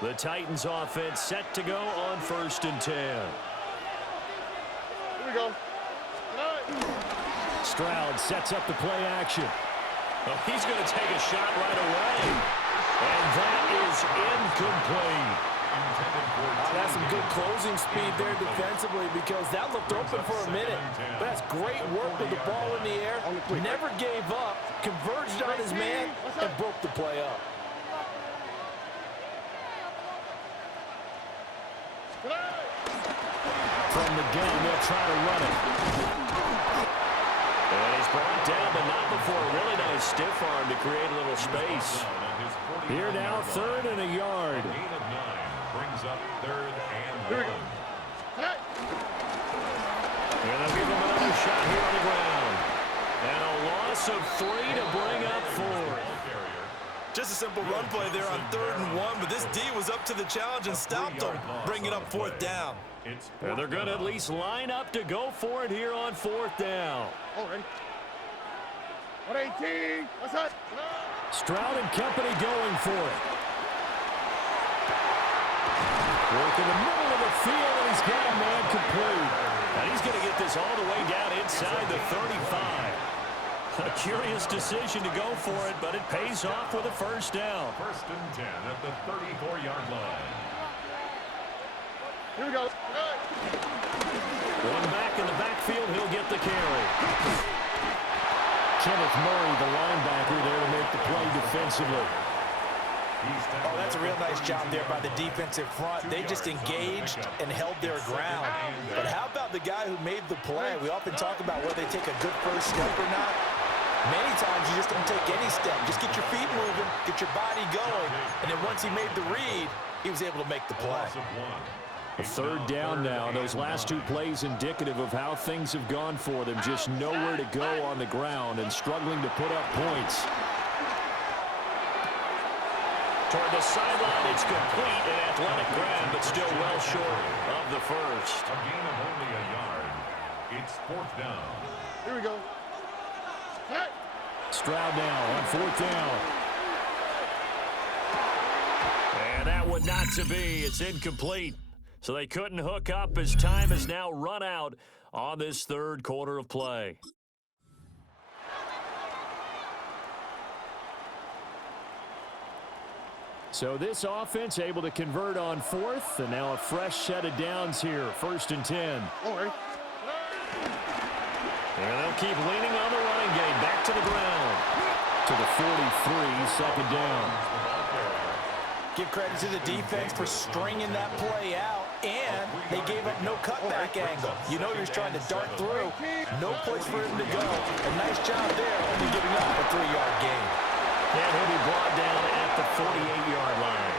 The Titans offense set to go on 1st and 10. Here we go. Stroud sets up the play action. Oh, he's going to take a shot right away. And that is incomplete. That's some good closing speed there defensively because that looked open for a minute. But that's great work with the ball in the air. Never gave up, converged on his man, and broke the play up. From the gun, they'll try to run it. And he's brought down, but not before a really nice stiff arm to create a little space. Here now, 3rd and a yard. Brings up 3rd and 1. And they'll give him another shot here on the ground. And a loss of 3 to bring up 4. Just a simple run play there on 3rd and 1, but this D was up to the challenge and stopped them, bringing it up 4th down. And they're going to at least line up to go for it here on 4th down. Ready? 118. What's that? Stroud and company going for it. Work in the middle of the field, and he's got a man complete. And he's going to get this all the way down inside the 35. A curious decision to go for it, but it pays off with a first down. 1st and 10 at the 34-yard line. Here we go. One back in the backfield, he'll get the carry. Kenneth Murray, the linebacker, there to make the play defensively. Oh, that's a real nice job there by the defensive front. They just engaged and held their ground. But how about the guy who made the play? We often talk about whether they take a good first step or not. Many times you just don't take any step. Just get your feet moving, get your body going, and then once he made the read, he was able to make the play. A 3rd down now. Those last 2 plays indicative of how things have gone for them. Just nowhere to go on the ground and struggling to put up points. Toward the sideline, it's complete, an athletic grab, but still well short of the first. A gain of only a yard. It's 4th down. Here we go. Stroud now on 4th down. And that one not to be. It's incomplete. So they couldn't hook up as time has now run out on this 3rd quarter of play. So this offense able to convert on 4th, and now a fresh set of downs here. 1st and 10. And they'll keep leaning on the running game. Back to the ground. To the 43, 2nd down. Give credit to the defense for stringing that play out, and they gave up no cutback angle. You know you're trying to dart through. No place for him to go. A nice job there, only giving up a 3-yard gain. And he'll be brought down at the 48-yard line.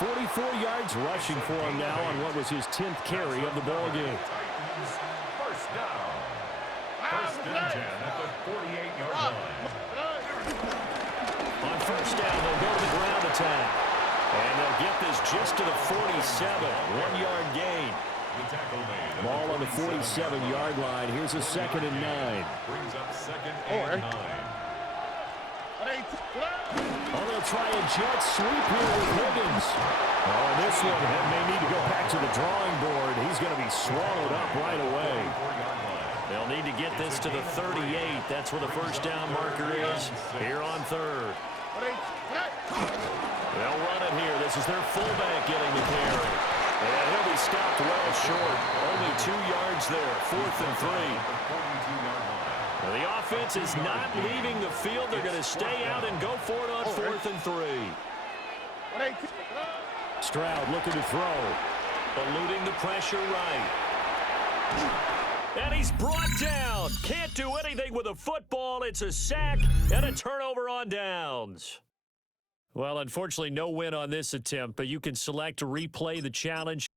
44 yards rushing for him now on what was his 10th carry of the ball game. First down. 1st and 10 at the 48-yard line. On 1st down, they'll go to the ground attack. And they'll get this just to the 47. 1-yard gain. The tackle made. Ball on the 47-yard line. Here's a 2nd and 9. Brings up 2nd and 9. Oh, they'll try a jet sweep here with Higgins. Oh, and this one may need to go back to the drawing board. He's going to be swallowed up right away. They'll need to get this to the 38. That's where the first down marker is here on 3rd. They'll run it here. This is their fullback getting the carry. And he'll be stopped well short. Only 2 yards there. 4th and 3. The offense is not leaving the field. They're going to stay out and go for it on 4th and 3. Stroud looking to throw. Eluding the pressure right. And he's brought down. Can't do anything with a football. It's a sack and a turnover on downs. Well, unfortunately, no win on this attempt, but you can select to replay the challenge.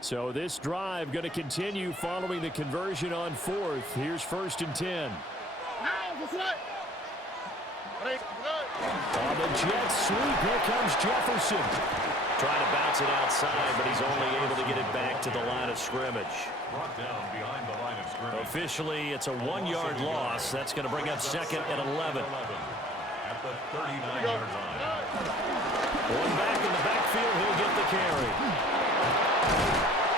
So this drive going to continue following the conversion on 4th. Here's 1st and 10. On the jet sweep, here comes Jefferson. Trying to bounce it outside, but he's only able to get it back to the line of scrimmage. Brought down behind the line of scrimmage. Officially, it's a 1-yard loss. That's going to bring up 2nd and 11. At the 39-yard line. One back in the backfield, he'll get the carry.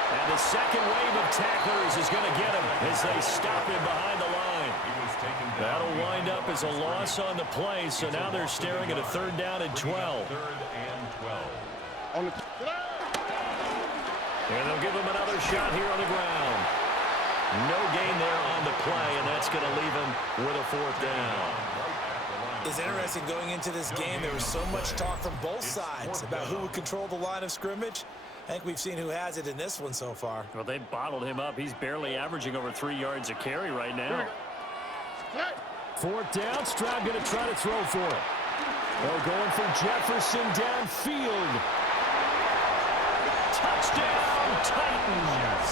And the second wave of tacklers is going to get him as they stop him behind the line. That'll wind up as a loss on the play, so now they're staring at a 3rd down and 12. 3rd and 12. And they'll give him another shot here on the ground. No gain there on the play, and that's going to leave him with a 4th down. It's interesting going into this game. There was so much talk from both sides about who would control the line of scrimmage. I think we've seen who has it in this one so far. Well, they bottled him up. He's barely averaging over 3 yards a carry right now. 4th down. Stroud going to try to throw for it. They're going for Jefferson downfield. Touchdown, Titans.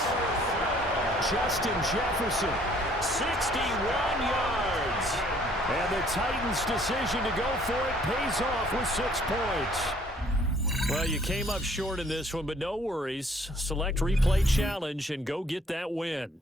Justin Jefferson. 61 yards. And the Titans' decision to go for it pays off with 6 points. Well, you came up short in this one, but no worries. Select replay challenge and go get that win.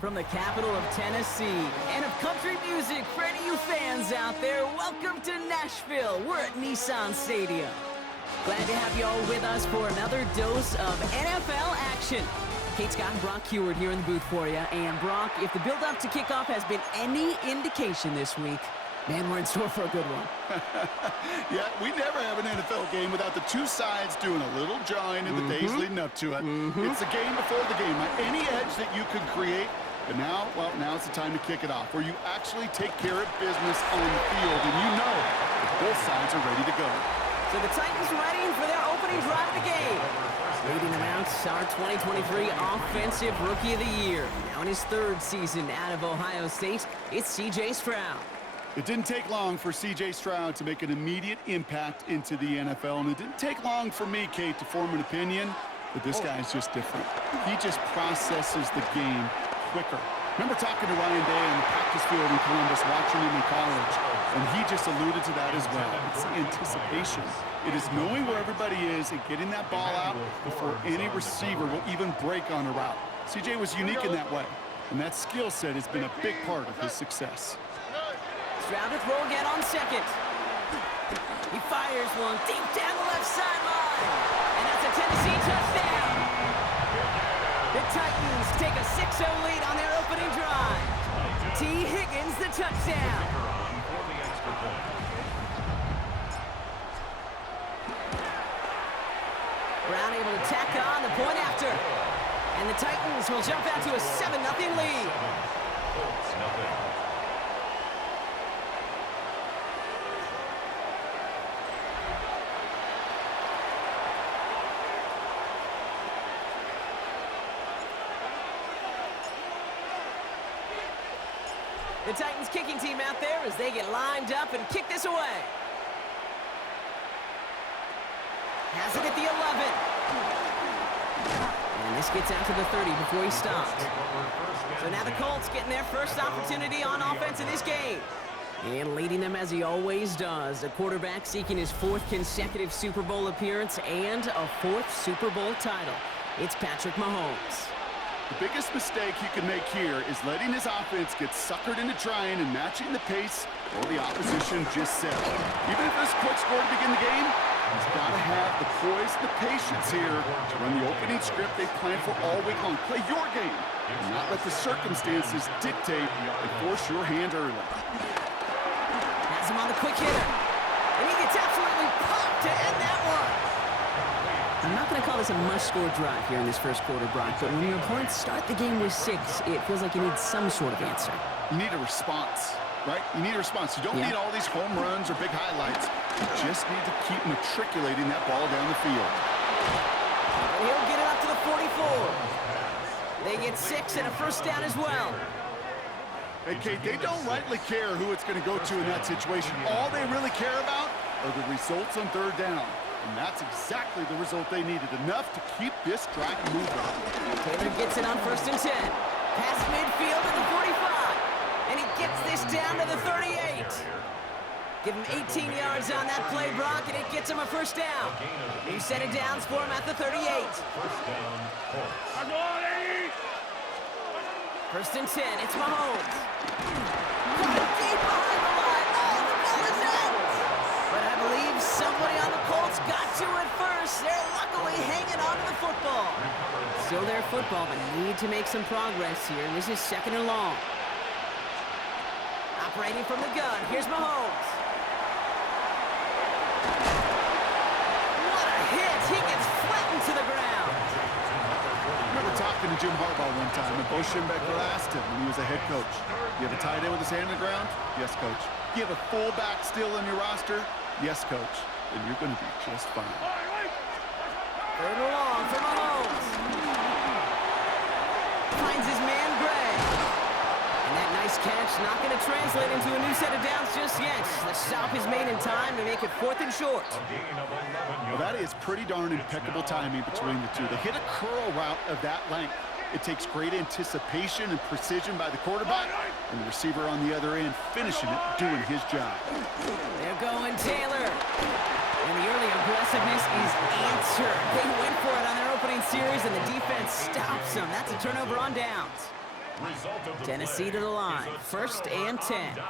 From the capital of Tennessee and of country music, for any of you fans out there, welcome to Nashville. We're at Nissan Stadium. Glad to have you all with us for another dose of NFL action. Kate Scott and Brock Heward here in the booth for you. And Brock, if the build-up to kickoff has been any indication this week, man, we're in store for a good one. Yeah, we never have an NFL game without the two sides doing a little jawing in the days leading up to it. It's the game before the game. Any edge that you could create, but now, well, now's the time to kick it off, where you actually take care of business on the field, and you know that both sides are ready to go. So the Titans ready for their opening drive of the game. Leading them out, our 2023 Offensive Rookie of the Year. Now in his third season out of Ohio State, it's C.J. Stroud. It didn't take long for C.J. Stroud to make an immediate impact into the NFL, and it didn't take long for me, Kate, to form an opinion, but this guy's just different. He just processes the game quicker. Remember talking to Ryan Day on the practice field in Columbus, watching him in college, and he just alluded to that as well. It's anticipation. It is knowing where everybody is and getting that ball out before any receiver will even break on a route. C.J. was unique in that way, and that skill set has been a big part of his success. Stroud to throw again on second. He fires one deep down the left sideline. And that's a Tennessee touchdown. The Titans take a 6-0 lead on their opening drive. T. Higgins, the touchdown. Brown able to tack on the point after. And the Titans will jump out to a 7-0 lead. The Titans kicking team out there as they get lined up and kick this away. Has it at the 11. And this gets out to the 30 before he stops. So now the Colts getting their first opportunity on offense in this game. And leading them as he always does, the quarterback seeking his fourth consecutive Super Bowl appearance and a fourth Super Bowl title. It's Patrick Mahomes. The biggest mistake he can make here is letting his offense get suckered into trying and matching the pace or the opposition just said. Even if it's a quick score to begin the game, he's got to have the poise and the patience here to run the opening script they planned for all week long. Play your game and not let the circumstances dictate and force your hand early. Has him on the quick hitter. And he gets absolutely popped to end that one. I'm not going to call this a must-score drive here in this first quarter, Brock, but when your opponents start the game with 6, it feels like you need some sort of answer. You need a response, right? You need a response. You don't need all these home runs or big highlights. You just need to keep matriculating that ball down the field. And he'll get it up to the 44. They get 6 and a first down as well. Hey, Kate, they don't rightly care who it's going to go to in that situation. All they really care about are the results on third down. And that's exactly the result they needed, enough to keep this drive moving. Taylor gets it on 1st and 10. Past midfield to the 45. And he gets this down to the 38. Give him 18 yards on that play, Brock, and it gets him a first down. He set it down for him at the 38. 1st and 10, it's Mahomes. Deep behind the line. Oh, the ball is out. But I believe somebody on the Colts got to it first. They're luckily hanging on to the football. Still their football, but need to make some progress here. And this is 2nd and long. Operating from the gun. Here's Mahomes. What a hit. He gets flattened to the ground. I remember talking to Jim Harbaugh one time, and Bo Schembechler asked him when he was a head coach, you have a tight end with his hand on the ground? Yes, coach. You have a fullback still in your roster? Yes, coach. Then you're going to be just fine. 3rd and long for Mahomes. Finds his man, Gray. And that nice catch not going to translate into a new set of downs just yet. The stop is made in time to make it 4th and short. Well, that is pretty darn impeccable timing between the two. They hit a curl route of that length. It takes great anticipation and precision by the quarterback, and the receiver on the other end finishing it, doing his job. They're going Taylor. And the early aggressiveness is answered. They went for it on their opening series, and the defense stops them. That's a turnover on downs. Result of the Tennessee play to the line. is a First turnover and 10. on down.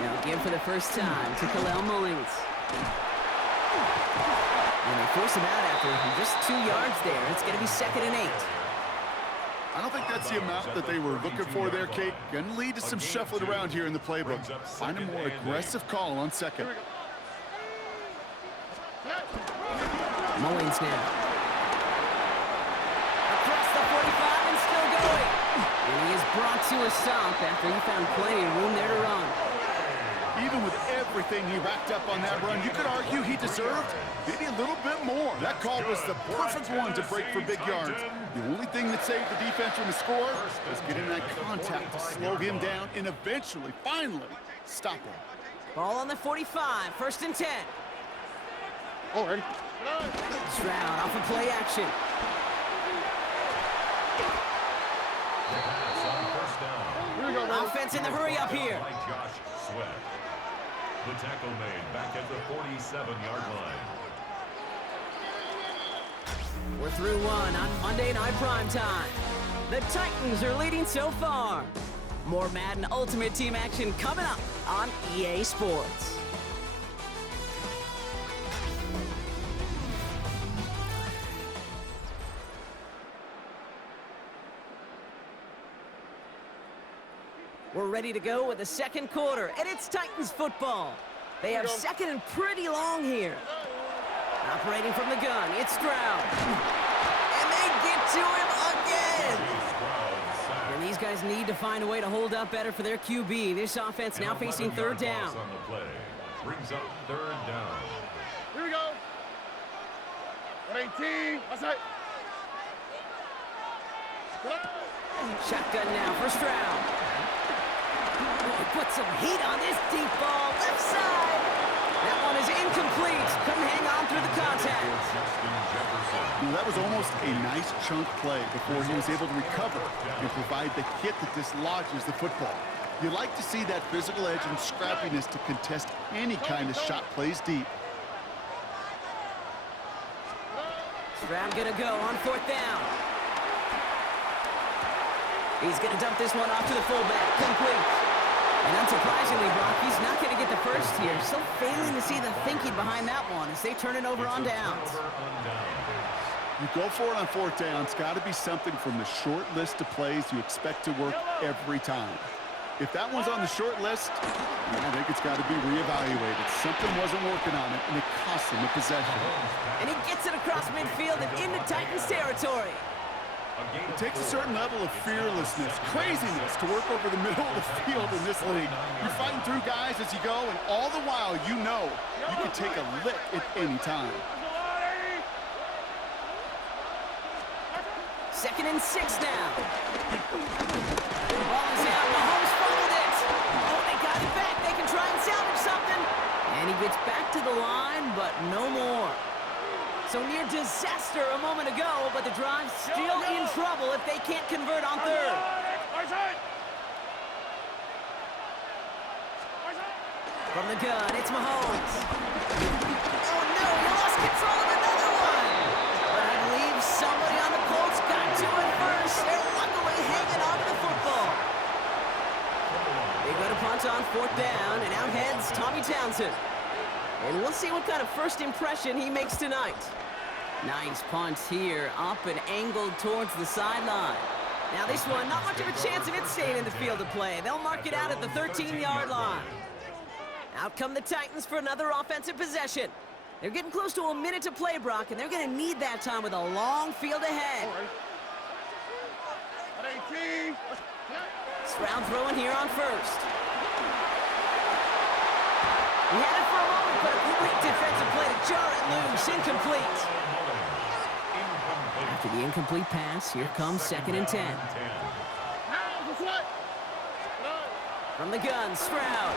Now give for the first time to Khalil Mullings. And they force him out after just 2 yards there. It's going to be 2nd and 8. I don't think that's the amount that they were looking for there, Kate. Going to lead to some shuffling around here in the playbook. Find a more aggressive call on 2nd. Mullings now. Across the 45 and still going. And he is brought to a stop after he found plenty of room there to run. Even with everything he racked up on that run, you could argue he deserved maybe a little bit more. That call was the perfect one to break for big yards. The only thing that saved the defense from the score was getting that contact to slow him down and eventually, finally, stop him. Ball on the 45, 1st and 10. Already. Stroud off of play action. Pass on first down. Here we go, man. Offense in the hurry up here. By Josh Sweat. The tackle made back at the 47-yard line. We're through one on Monday Night Primetime. The Titans are leading so far. More Madden Ultimate Team action coming up on EA Sports. We're ready to go with the 2nd quarter, and it's Titans football. They have 2nd and pretty long here. Operating from the gun, it's Stroud. And they get to him again. And these guys need to find a way to hold up better for their QB. This offense now facing 3rd down. On the play. Brings up 3rd down. Here we go. 18. What's that? Shotgun now for Stroud. Put some heat on this deep ball, left side. That one is incomplete. Couldn't hang on through the contact. That was almost a nice chunk play before he was able to recover and provide the hit that dislodges the football. You like to see that physical edge and scrappiness to contest any kind of shot plays deep. Stroud gonna go on 4th down. He's gonna dump this one off to the fullback. Complete. And unsurprisingly, Brock, he's not going to get the first here. Still failing to see the thinking behind that one as they turn it over on downs. You go for it on 4th down. It's got to be something from the short list of plays you expect to work every time. If that one's on the short list, I think it's got to be reevaluated. Something wasn't working on it, and it cost him a possession. And he gets it across midfield and into Titans territory. It takes a certain level of fearlessness, craziness to work over the middle of the field in this league. You're fighting through guys as you go, and all the while you know you can take a lick at any time. 2nd and 6 now. Ball is out. Mahomes fumbled it. Oh, they got it back. They can try and salvage something. And he gets back to the line, but no more. So near disaster a moment ago, but the drive's still in trouble if they can't convert on 3rd. From the gun, it's Mahomes. Oh no, he lost control of another one. But I believe somebody on the Colts got to it first. They're luckily hanging on to the football. They go to punt on 4th down, and out heads Tommy Townsend. And we'll see what kind of first impression he makes tonight. Nice punt here, up and angled towards the sideline. Now this one, not much of a chance of it staying in the field of play. They'll mark it out at the 13-yard line. Out come the Titans for another offensive possession. They're getting close to a minute to play, Brock, and they're going to need that time with a long field ahead. 18. Stroud throwing here on 1st. He had it for a moment, but a great defensive play to jar it loose. Incomplete. After the incomplete pass, here comes 2nd and 10. From the gun, Stroud.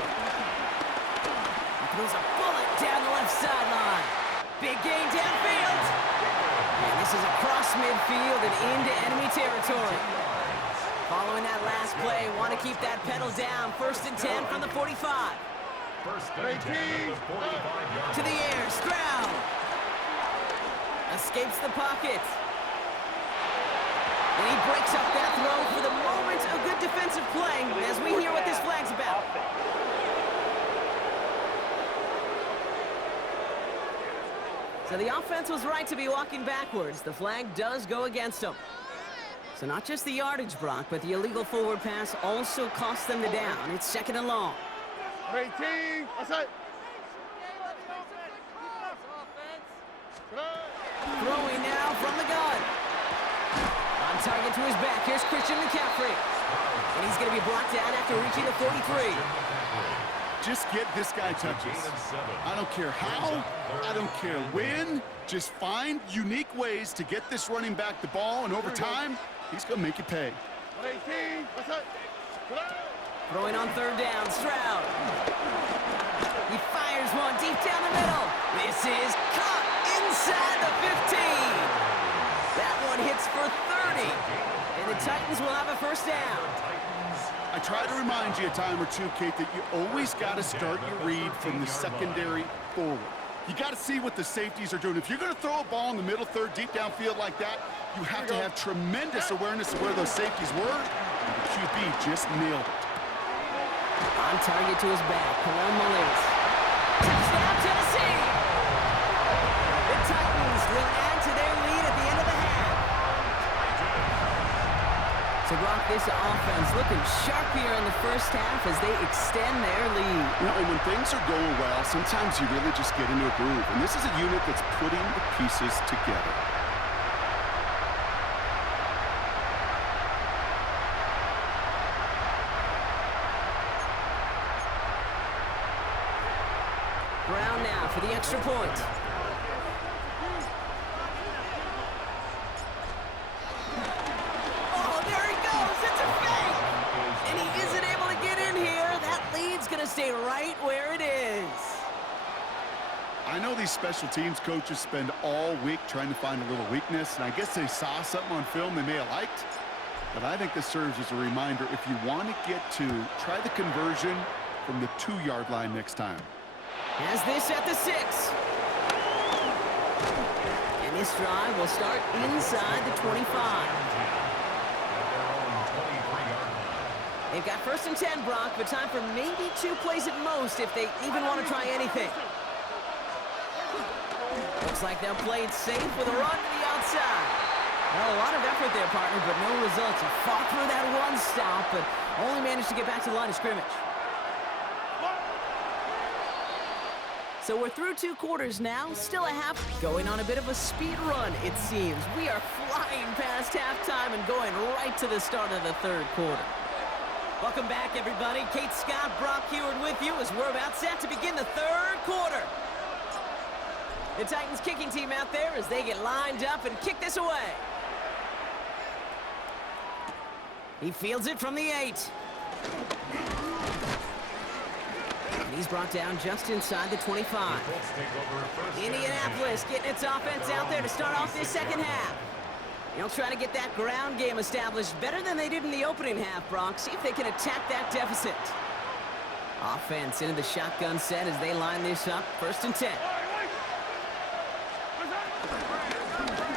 He throws a bullet down the left sideline. Big gain downfield. And this is across midfield and into enemy territory. Following that last play, want to keep that pedal down. 1st and 10 from the 45. To the air, Stroud. Escapes the pocket. And he breaks up that throw for the moment. A good defensive play as we hear what this flag's about. So the offense was right to be walking backwards. The flag does go against them. So not just the yardage, Brock, but the illegal forward pass also cost them the down. It's 2nd and long. 18. Outside. Throwing now from the gun. On target to his back. Here's Christian McCaffrey. And he's going to be brought down after reaching the 43. Just get this guy touches. I don't care how, I don't care when. Just find unique ways to get this running back the ball, and over time, he's going to make you pay. 18. Outside. Throwing on 3rd down, Stroud. He fires one deep down the middle. This is caught inside the 15. That one hits for 30. And the Titans will have a 1st down. I try to remind you a time or two, Kate, that you always got to start your read from the secondary forward. You got to see what the safeties are doing. If you're going to throw a ball in the middle third, deep downfield like that, you have to have tremendous awareness of where those safeties were. And the QB just nailed it. On target to his back, Khalil Malis. Touchdown, Tennessee! The Titans will add to their lead at the end of the half. So, Brock, this offense looking sharp here in the 1st half as they extend their lead. You know, and when things are going well, sometimes you really just get into a groove. And this is a unit that's putting the pieces together. Brown now for the extra point. Oh, there he goes. It's a fake. And he isn't able to get in here. That lead's going to stay right where it is. I know these special teams coaches spend all week trying to find a little weakness, and I guess they saw something on film they may have liked. But I think this serves as a reminder, if you want to get to, try the conversion from the 2-yard line next time. Has this at the 6. And this drive will start inside the 25. They've got 1st and 10, Brock, but time for maybe 2 plays at most if they even want to try anything. Looks like they'll play it safe with a run to the outside. Well, a lot of effort there, partner, but no results. He fought through that run stop, but only managed to get back to the line of scrimmage. So we're through 2 quarters now, still a half, going on a bit of a speed run, it seems. We are flying past halftime and going right to the start of the 3rd quarter. Welcome back, everybody. Kate Scott, Brock Heward with you as we're about set to begin the 3rd quarter. The Titans kicking team out there as they get lined up and kick this away. He fields it from the 8. And he's brought down just inside the 25. Indianapolis getting its offense out there to start off this 2nd half. They'll try to get that ground game established better than they did in the opening half, Brock. See if they can attack that deficit. Offense into the shotgun set as they line this up. 1st and 10.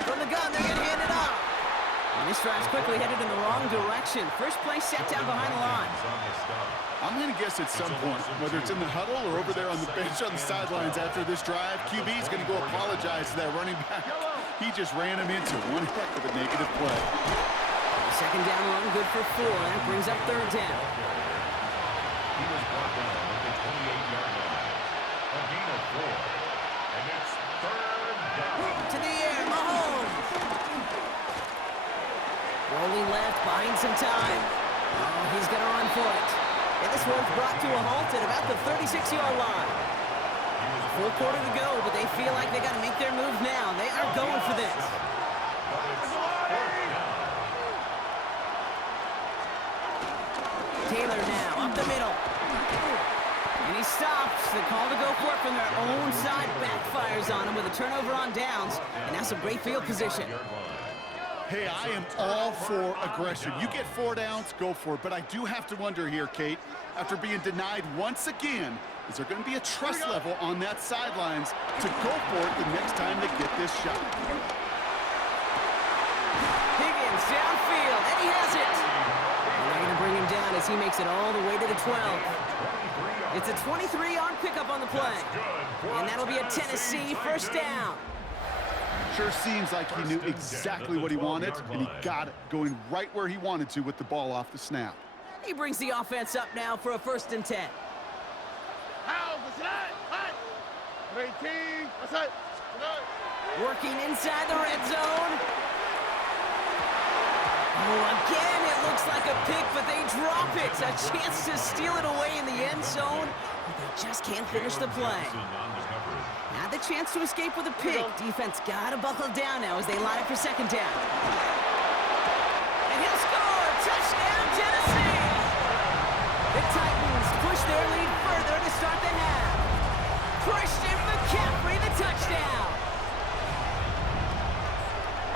From the gun, they're going to hand it off. And this drive's quickly headed in the wrong direction. First play set down behind the line. I'm going to guess at some point, whether it's in the huddle or over there on the bench on the sidelines after this drive, QB is going to go apologize to that running back. He just ran him into one heck of a negative play. The 2nd down run, good for 4. That brings up 3rd down. He was brought down at the 28-yard line. A gain of 4. And it's 3rd down. To the air, Mahomes. Rolling left, buying some time. Oh, he's going to run for it. And this one's brought to a halt at about the 36-yard line. Full quarter to go, but they feel like they got to make their move now. They are going for this. Taylor now, up the middle. And he stops. The call to go for it from their own side backfires on him with a turnover on downs. And that's some great field position. Hey, I am all for aggression. You get 4 downs, go for it. But I do have to wonder here, Kate, after being denied once again, is there going to be a trust level on that sidelines to go for it the next time they get this shot? Higgins downfield, and he has it. And they're going to bring him down as he makes it all the way to the 12. It's a 23-yard pickup on the play. And that'll be a Tennessee first down. Sure seems like he knew exactly what he wanted, and he got it, going right where he wanted to with the ball off the snap. He brings the offense up now for a 1st and 10. Working inside the red zone. Oh, again, it looks like a pick, but they drop it. A chance to steal it away in the end zone, but they just can't finish the play. Had the chance to escape with a pick. Defense got to buckle down now as they line up for 2nd down. And he'll score! Touchdown, Tennessee! The Titans push their lead further to start the half. Christian McCaffrey, the touchdown!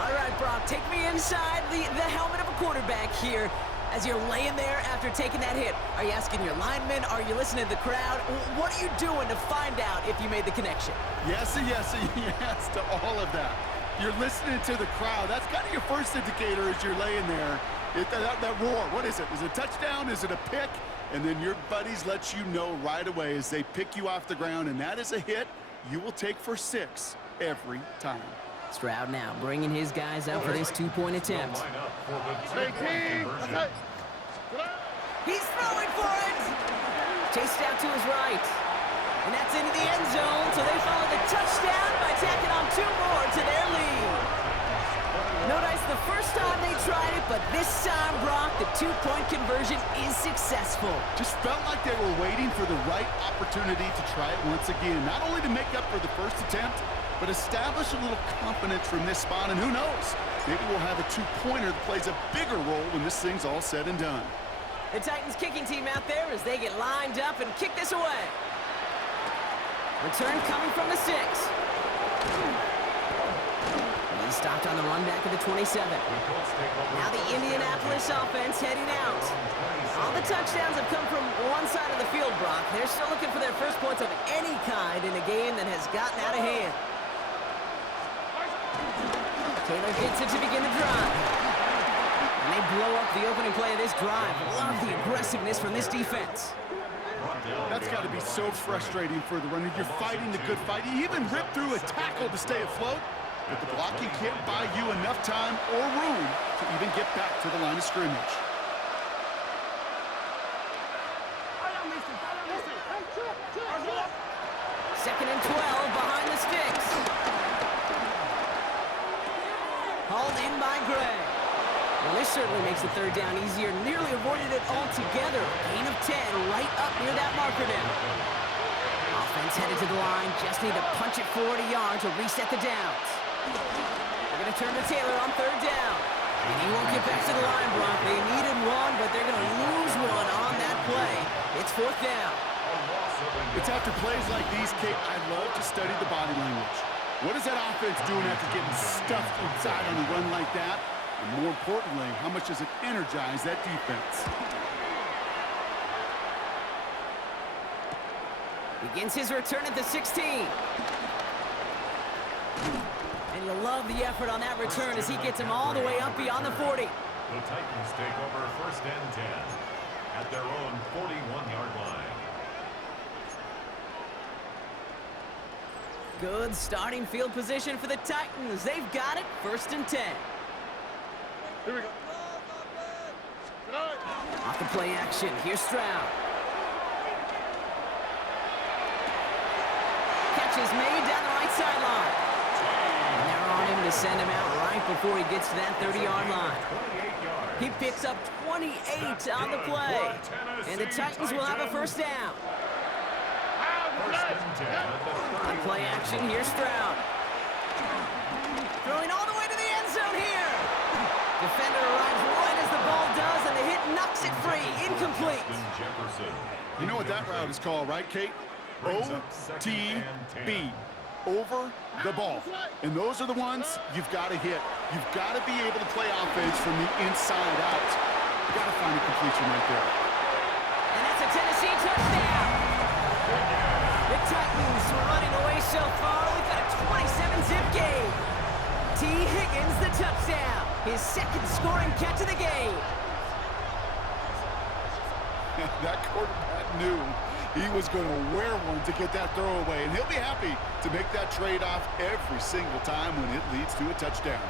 All right, Brock, take me inside the helmet of a quarterback here as you're laying there after taking that hit. Are you asking your linemen? Are you listening to the crowd? What are you doing to find out if you made the connection? Yes, and yes, and yes to all of that. You're listening to the crowd. That's kind of your first indicator as you're laying there. That roar, what is it? Is it a touchdown? Is it a pick? And then your buddies let you know right away as they pick you off the ground, and that is a hit you will take for 6 every time. Stroud now bringing his guys up for this 2-point attempt. He's throwing for it! Chased out to his right. And that's into the end zone, so they follow the touchdown by tacking on 2 more to their lead. Notice the first time they tried it, but this time, Brock, the 2-point conversion is successful. Just felt like they were waiting for the right opportunity to try it once again. Not only to make up for the first attempt, but establish a little confidence from this spot, and who knows? Maybe we'll have a 2-pointer that plays a bigger role when this thing's all said and done. The Titans kicking team out there as they get lined up and kick this away. Return coming from the 6. He's stopped on the run back of the 27. Now the Indianapolis offense heading out. All the touchdowns have come from one side of the field, Brock. They're still looking for their first points of any kind in a game that has gotten out of hand. Taylor gets it to begin the drive. And they blow up the opening play of this drive. Love the aggressiveness from this defense. That's got to be so frustrating for the runner. You're fighting the good fight. You even rip through a tackle to stay afloat, but the blocking can't buy you enough time or room to even get back to the line of scrimmage. Second and 12 behind the sticks. Hauled in by Gray. Well, this certainly makes the 3rd down easier. Nearly avoided it altogether. Gain of 10 right up near that marker now. Offense headed to the line. Just need to punch it 40 yards to reset the downs. They're going to turn to Taylor on 3rd down. And he won't get back to the line, Brock. They needed one, but they're going to lose one on that play. It's 4th down. It's after plays like these, Kate, I love to study the body language. What is that offense doing after getting stuffed inside on a run like that? And more importantly, how much does it energize that defense? Begins his return at the 16. And you'll love the effort on that return as he gets him all the way up beyond the 40. The Titans take over 1st and 10 at their own 41-yard line. Good starting field position for the Titans. They've got it, 1st and 10. Here we go. Off the play action, here's Stroud. Catch is made down the right sideline. And they're on him to send him out right before he gets to that 30-yard line. He picks up 28 on the play. And the Titans will have a 1st down. On play action, here's Stroud. Throwing all the way to the end zone here. Defender arrives right as the ball does, and the hit knocks it free. Incomplete. You know what that route is called, right, Kate? OTB. Over the ball. And those are the ones you've got to hit. You've got to be able to play offense from the inside out. You've got to find a completion right there. And that's a Tennessee touchdown. The Titans were running away so far. We've got a 27-zip game. T. Higgins, the touchdown. His second scoring catch of the game. That quarterback knew he was going to wear one to get that throw away, and he'll be happy to make that trade-off every single time when it leads to a touchdown.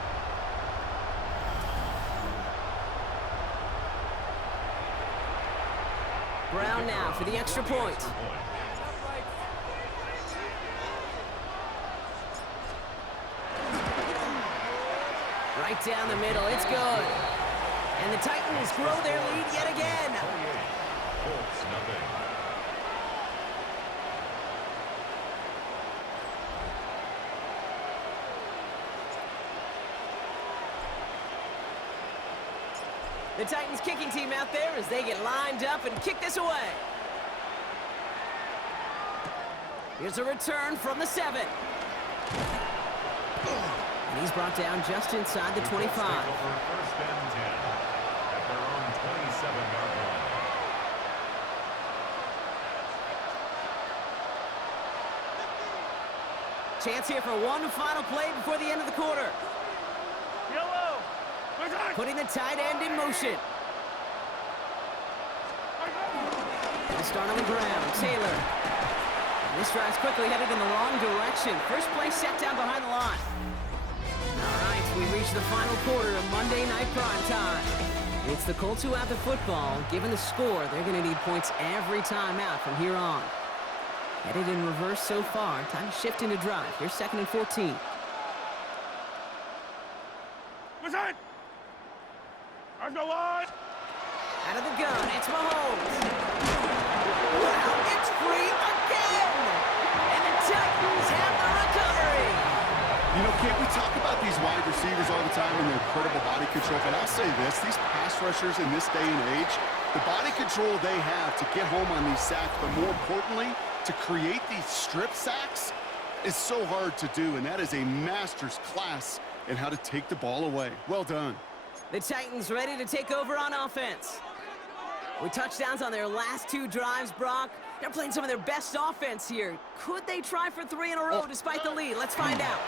Brown now for the extra point. Right down the middle, it's good. And the Titans grow their lead yet again. Colts, nothing. The Titans kicking team out there as they get lined up and kick this away. Here's a return from the 7. And he's brought down just inside the 25. First and 10 at their own 27-yard line. Chance here for one final play before the end of the quarter. Yellow. Putting the tight end in motion. They'll start on the ground. Taylor. And this drive's quickly headed in the wrong direction. First play set down behind the line. All right, we reach the final quarter of Monday Night Prime Time. It's the Colts who have the football. Given the score, they're going to need points every time out from here on. Headed in reverse so far. Time to shift into drive. Here's 2nd and 14. What's that? There's no line. Out of the gun, it's Mahomes. Wow, it's free again! And the Titans have the recovery! You know, Kate, we talk about these wide receivers all the time and their incredible body control, but I'll say this, these pass rushers in this day and age, the body control they have to get home on these sacks, but more importantly, to create these strip sacks is so hard to do, and that is a master's class in how to take the ball away. Well done. The Titans ready to take over on offense. With touchdowns on their last 2 drives, Brock, they're playing some of their best offense here. Could they try for 3 in a row despite the lead? Let's find out.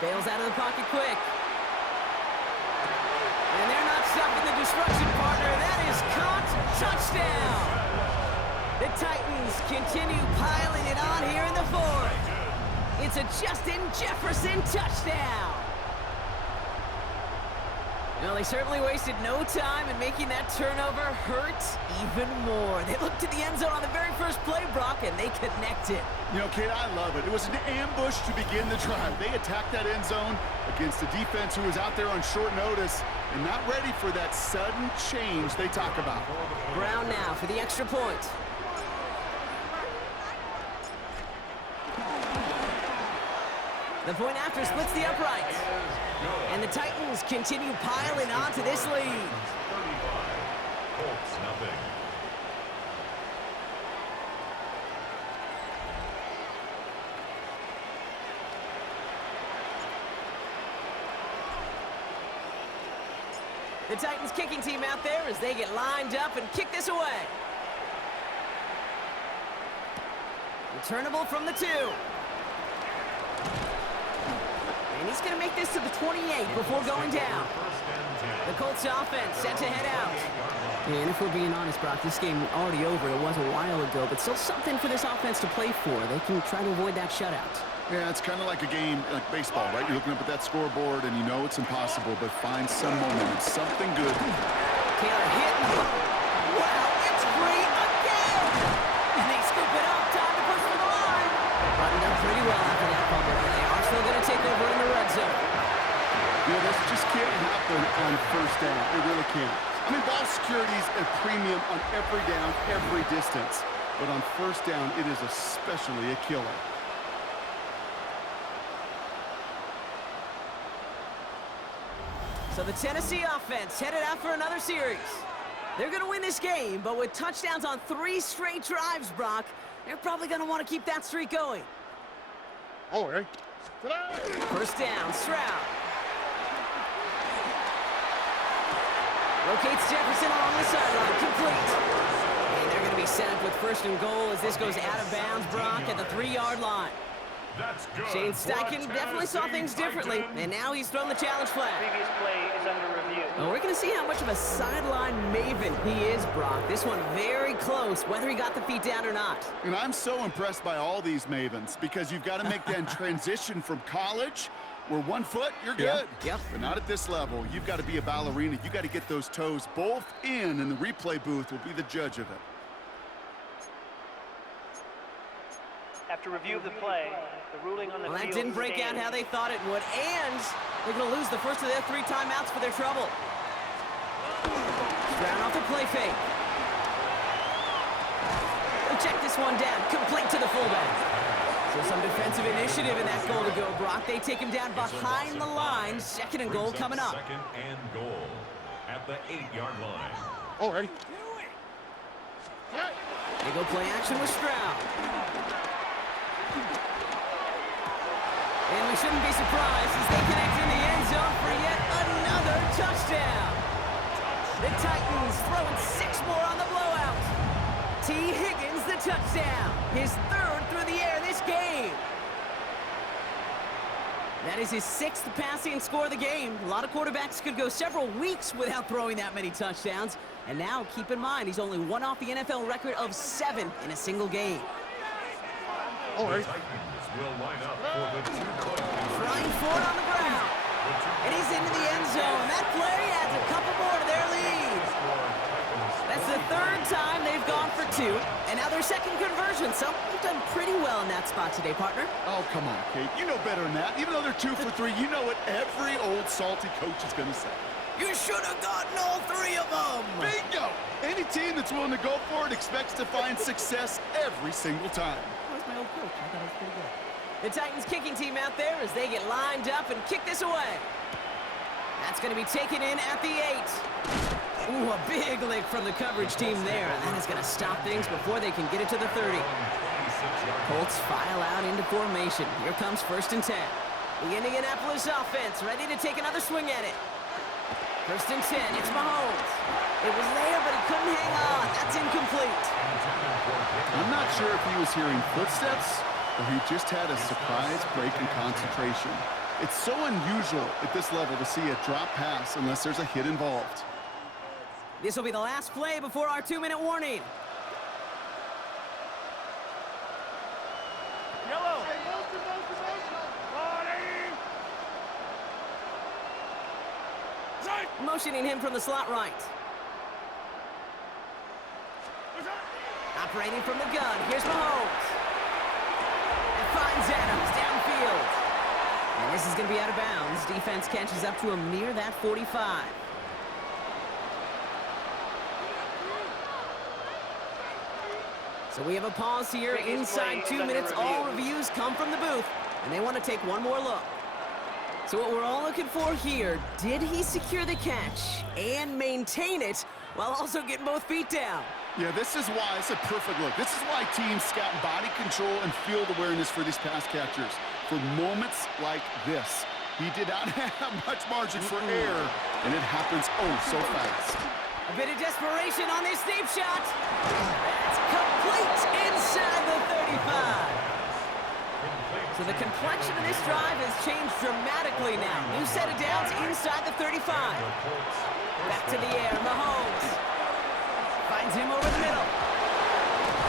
Bales out of the pocket quick. And they're not stopping the disruption, partner. That is caught. Touchdown. The Titans continue piling it on here in the 4th. It's a Justin Jefferson touchdown. Well, they certainly wasted no time in making that turnover hurt even more. They looked to the end zone on the very first play, Brock, and they connected. You know, Kate, I love it. It was an ambush to begin the drive. They attacked that end zone against a defense who was out there on short notice and not ready for that sudden change they talk about. Brown now for the extra point. The point after splits the uprights. And the Titans continue piling on to this lead. 35. Colts, nothing. The Titans kicking team out there as they get lined up and kick this away. Returnable from the 2. And he's going to make this to the 28 before going down. The Colts offense set to head out. And if we're being honest, Brock, this game already over. It was a while ago, but still something for this offense to play for. They can try to avoid that shutout. Yeah, it's kind of like a game, like baseball, right? You're looking up at that scoreboard, and you know it's impossible, but find some momentum, something good. Taylor hitting. Wow, it's free again! And they scoop it up. Time to push for the line. Buttoned up pretty well after that fumble. They are still going to take over in the red zone. You know, this just can't happen on first down. It really can't. I mean, ball security's a premium on every down, every distance. But on first down, it is especially a killer. So the Tennessee offense headed out for another series. They're going to win this game, but with touchdowns on 3 straight drives, Brock, they're probably going to want to keep that streak going. Oh, hey. First down, Stroud. Locates Jefferson along the sideline, complete. And they're going to be set up with 1st and goal as this goes out of bounds, Brock, at the 3-yard line. That's good. Shane for Steichen definitely saw things differently, Titans. and now he's thrown the challenge flag. Previous play is under review. Well, we're going to see how much of a sideline maven he is, Brock. This one very close, whether he got the feet down or not. And I'm so impressed by all these mavens because you've got to make that transition from college where 1 foot, you're good. Yep. But not at this level. You've got to be a ballerina. You've got to get those toes both in, and the replay booth will be the judge of it. After review of the play, the ruling on the Well, that field didn't break out stands. how they thought it would, and they're going to lose the first of their 3 timeouts for their trouble. Stroud off the play fake. They'll check this one down, complete to the fullback. So some defensive initiative in that goal to go, Brock. They take him down behind the line. 2nd and goal coming up. 2nd and goal at the 8-yard line. Oh, ready? They go play action with Stroud. And we shouldn't be surprised as they connect in the end zone for yet another touchdown. The Titans throwing 6 more on the blowout. T. Higgins the touchdown. His 3rd through the air this game. That is his 6th passing score of the game. A lot of quarterbacks could go several weeks without throwing that many touchdowns. And now, keep in mind, he's only 1 off the NFL record of 7 in a single game. Oh, ready? Titans will line up for the 2-point Trying for it on the ground. And he's into the end zone. That play adds a couple more to their lead. That's the 3rd time they've gone for 2. And now their 2nd conversion. So they've done pretty well in that spot today, partner. Oh, come on, Kate. You know better than that. Even though they're 2 for 3, you know what every old salty coach is going to say. You should have gotten all 3 of them. Bingo! Any team that's willing to go for it expects to find success every single time. That was my old coach. I thought it was pretty good. The Titans kicking team out there as they get lined up and kick this away. That's going to be taken in at the 8. Ooh, a big lick from the coverage team there. And that is going to stop things before they can get it to the 30. Colts file out into formation. Here comes 1st and 10. The Indianapolis offense ready to take another swing at it. 1st and 10. It's Mahomes. It was there, but he couldn't hang on. That's incomplete. I'm not sure if he was hearing footsteps or he just had a surprise break in concentration. It's so unusual at this level to see a drop pass unless there's a hit involved. This will be the last play before our 2-minute warning. Yellow. Motioning him from the slot right. Operating from the gun. Here's Mahomes. And finds Adams downfield. And this is going to be out of bounds. Defense catches up to him near that 45. So we have a pause here inside 2 minutes. All reviews come from the booth, and they want to take one more look. So what we're all looking for here, did he secure the catch and maintain it while also getting both feet down? Yeah, this is why it's a perfect look. This is why teams scout body control and field awareness for these pass catchers. For moments like this, he did not have much margin for error, and it happens oh so fast. A bit of desperation on this deep shot. That's complete inside the 35. So the complexion of this drive has changed dramatically now. New set of downs inside the 35. Back to the air, Mahomes. Finds him over the middle.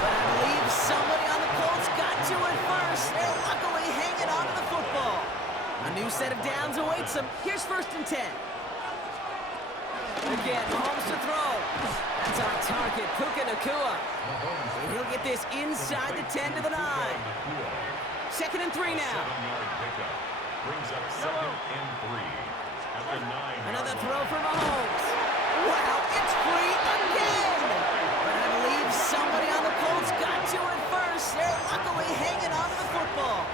But I believe somebody on the Colts got to it first. They're luckily hanging on to the football. A new set of downs awaits them. Here's 1st and 10. Again, Mahomes to throw. That's our target, Puka Nacua. And he'll get this inside the 10 to the 9. 2nd and 3 now. Brings up 2nd and 3 at the 9. Another throw for Mahomes. Wow, it's free again. But I believe somebody on the Colts got to it first. They're luckily hanging on to the football.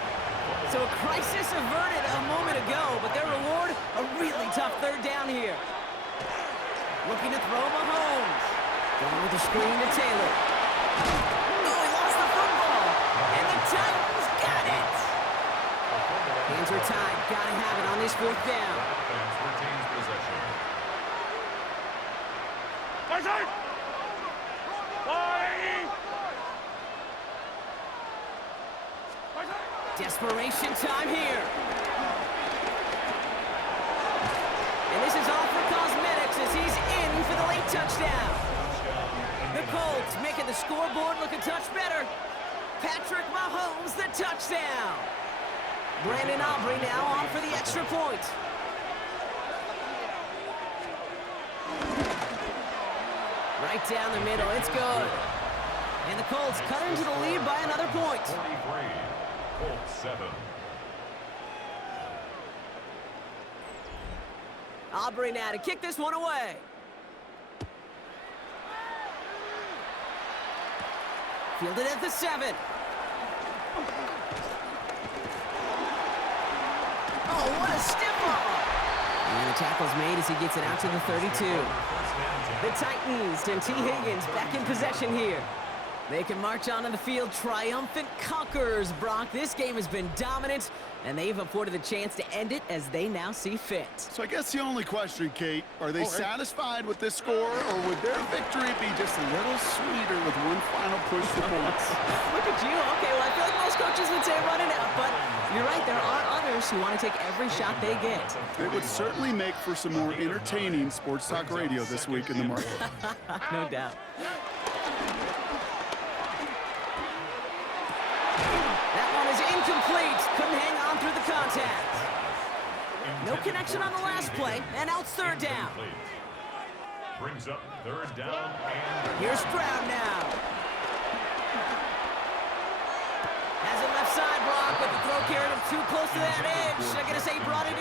So a crisis averted a moment ago, but their reward, a really tough 3rd down here. Looking to throw Mahomes. Going with the screen to Taylor. Oh, he lost the football. And the Titans got it. Hands are tied. Gotta have it on this 4th down. Offense retains possession. Desperation time here. And this is all for cosmetics as he's in for the late touchdown. The Colts making the scoreboard look a touch better. Patrick Mahomes, the touchdown. Brandon Aubrey now on for the extra point. Right down the middle, it's good. And the Colts cut into the lead by another point. 43, Colts 7. Aubrey now to kick this one away. Fielded at the 7. Oh, what a stiff arm! And the tackle's made as he gets it out to the 32. The Titans and T. Higgins back in possession here. They can march onto the field triumphant conquerors, Brock. This game has been dominant, and they've afforded the chance to end it as they now see fit. So I guess the only question, Kate, are they satisfied with this score, or would their victory be just a little sweeter with one final push for points? Look at you. Okay, well, I feel like most coaches would say run it out, but you're right. There are others who want to take every shot they get. It would certainly make for some more entertaining sports talk radio this week in the market. No doubt. That one is incomplete. Couldn't hang on through the contact. No connection on the last play, and now it's third down. Brings up third down and... Here's Stroud now. Has it left side, Brock, but the throw carried him too close to that edge. I'm going to say he brought it in.